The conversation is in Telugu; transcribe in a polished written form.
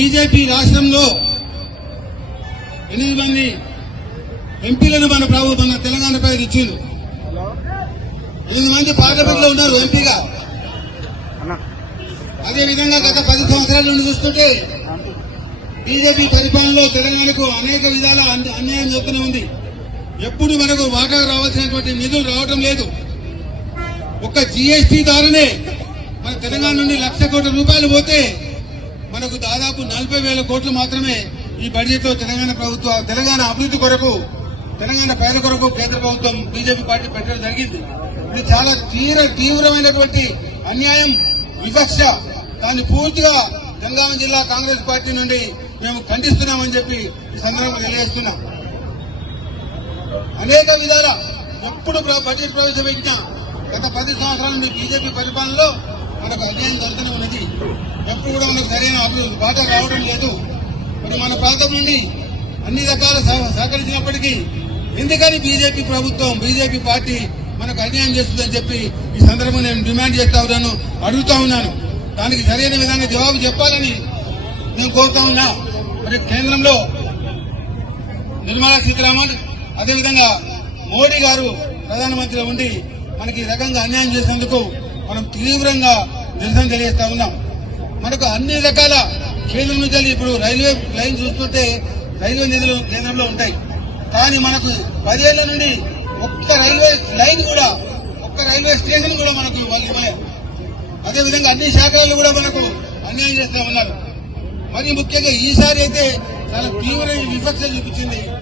బీజేపీ రాష్ట్రంలో 8 మంది ఎంపీలను మన తెలంగాణపై ఇచ్చింది. 8 మంది పార్లమెంట్ లో ఉన్నారు ఎంపీగా. అదేవిధంగా గత 10 సంవత్సరాల నుండి చూస్తుంటే బీజేపీ పరిపాలనలో తెలంగాణకు అనేక విధాల అన్యాయం జరుగుతూనే ఉంది. ఎప్పుడు మనకు వాటా రావాల్సినటువంటి నిధులు రావడం లేదు. ఒక్క జీఎస్టీ ద్వారానే మన తెలంగాణ నుండి 1,00,000 కోట్ల రూపాయలు పోతే మనకు దాదాపు 40,000 కోట్లు మాత్రమే ఈ బడ్జెట్ లో తెలంగాణ అభివృద్ధి కొరకు, తెలంగాణ పేద కొరకు కేంద్ర ప్రభుత్వం బీజేపీ పార్టీ పెట్టడం జరిగింది. ఇది చాలా తీవ్రమైనటువంటి అన్యాయం, వివక్ష. దాన్ని పూర్తిగా జనగామ జిల్లా కాంగ్రెస్ పార్టీ నుండి మేము ఖండిస్తున్నామని చెప్పి ఈ సందర్భంగా తెలియజేస్తున్నాం. అనేక విధాల ఎప్పుడు బడ్జెట్ ప్రవేశపెట్టినా గత 10 సంవత్సరాల నుండి బీజేపీ పరిపాలనలో మనకు అన్యాయం జరుగుతూనే ఉన్నది. ఎప్పుడు కూడా మనకు సరైన అభివృద్ధి బాధ రావడం లేదు. మరి మన ప్రాంతం నుండి అన్ని రకాల సహకరించినప్పటికీ ఎందుకని బీజేపీ ప్రభుత్వం, బీజేపీ పార్టీ మనకు అన్యాయం చేస్తుందని చెప్పి ఈ సందర్భంగా నేను డిమాండ్ చేస్తా ఉన్నాను, అడుగుతా ఉన్నాను. దానికి సరైన విధంగా జవాబు చెప్పాలని నేను కోరుతా ఉన్నా. మరి కేంద్రంలో నిర్మలా సీతారామన్, అదేవిధంగా మోడీ గారు ప్రధానమంత్రిగా ఉండి మనకి ఈ రకంగా అన్యాయం చేసినందుకు మనం తీవ్రంగా నిరసన తెలియజేస్తా ఉన్నాం. మనకు అన్ని రకాల కేంద్రం నుంచి ఇప్పుడు రైల్వే లైన్ చూస్తుంటే రైల్వే నిధులు కేంద్రంలో ఉంటాయి. కానీ మనకు 10 ఏళ్ల నుండి ఒక్క రైల్వే లైన్ కూడా, ఒక్క రైల్వే స్టేషన్ కూడా మనకు వాళ్ళు ఇవ్వలేదు. అదేవిధంగా అన్ని శాఖలు కూడా మనకు అన్యాయం చేస్తా ఉన్నారు. మరి ముఖ్యంగా ఈసారి అయితే చాలా తీవ్ర వివక్ష చూపించింది